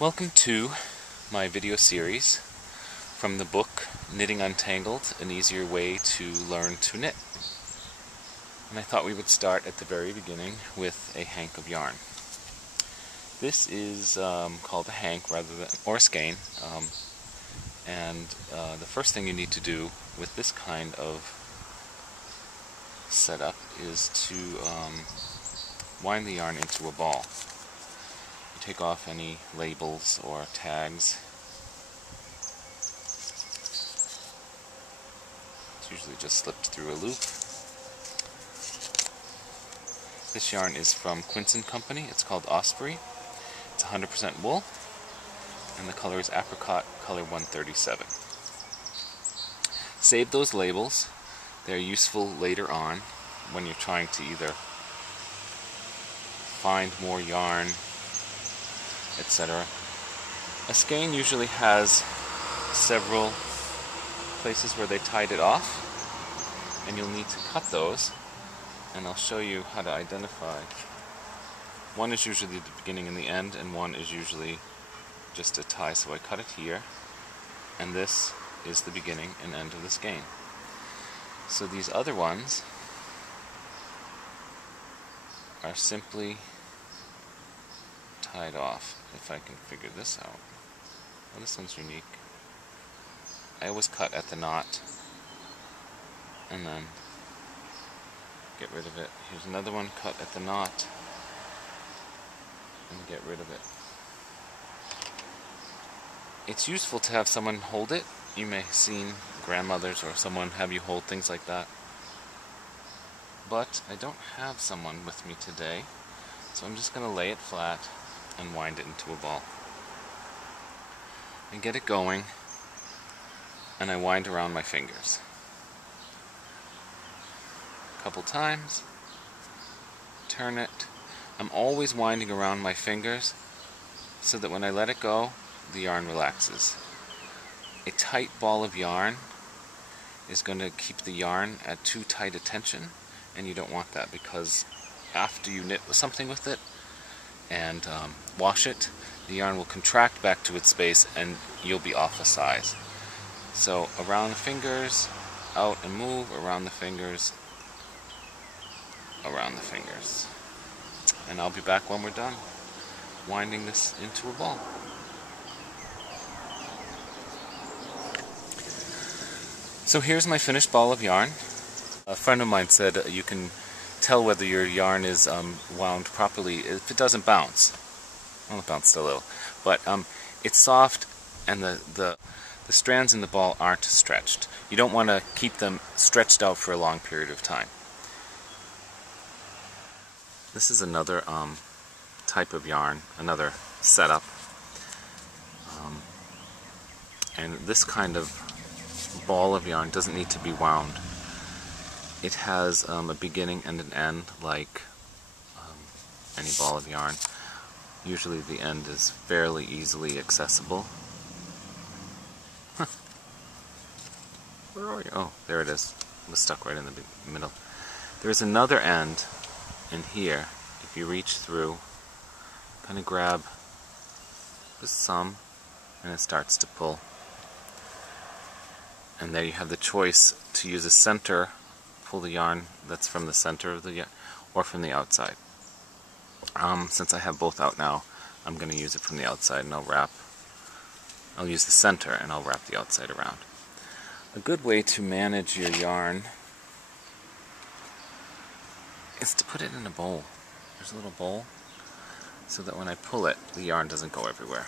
Welcome to my video series from the book Knitting Untangled, An Easier Way to Learn to Knit. And I thought we would start at the very beginning with a hank of yarn. This is called a hank or a skein, and the first thing you need to do with this kind of setup is to wind the yarn into a ball. Take off any labels or tags. It's usually just slipped through a loop. This yarn is from Quince & Company. It's called Osprey. It's 100% wool, and the color is Apricot Color 137. Save those labels. They're useful later on when you're trying to either find more yarn, etc. A skein usually has several places where they tied it off, and you'll need to cut those, and I'll show you how to identify. One is usually the beginning and the end, and one is usually just a tie, so I cut it here, and this is the beginning and end of the skein. So these other ones are simply tied off, if I can figure this out. Well, this one's unique. I always cut at the knot and then get rid of it. Here's another one, cut at the knot and get rid of it. It's useful to have someone hold it. You may have seen grandmothers or someone have you hold things like that. But I don't have someone with me today, so I'm just going to lay it flat and wind it into a ball. And get it going, and I wind around my fingers. A couple times, turn it. I'm always winding around my fingers so that when I let it go, the yarn relaxes. A tight ball of yarn is going to keep the yarn at too tight a tension, and you don't want that, because after you knit something with it and wash it, the yarn will contract back to its space and you'll be off a size. So around the fingers, out and move, around the fingers, around the fingers. And I'll be back when we're done winding this into a ball. So here's my finished ball of yarn. A friend of mine said you can tell whether your yarn is wound properly if it doesn't bounce. Well, it bounced a little, but it's soft, and the strands in the ball aren't stretched. You don't want to keep them stretched out for a long period of time. This is another type of yarn, another setup, and this kind of ball of yarn doesn't need to be wound. It has a beginning and an end, like any ball of yarn. Usually the end is fairly easily accessible. Huh. Where are you? Oh, there it is. It was stuck right in the middle. There's another end in here. If you reach through, kind of grab just some, and it starts to pull. And there you have the choice to use a center, pull the yarn that's from the center of the yarn, or from the outside. Since I have both out now, I'm going to use it from the outside, and I'll use the center and I'll wrap the outside around. A good way to manage your yarn is to put it in a bowl. There's a little bowl, so that when I pull it, the yarn doesn't go everywhere.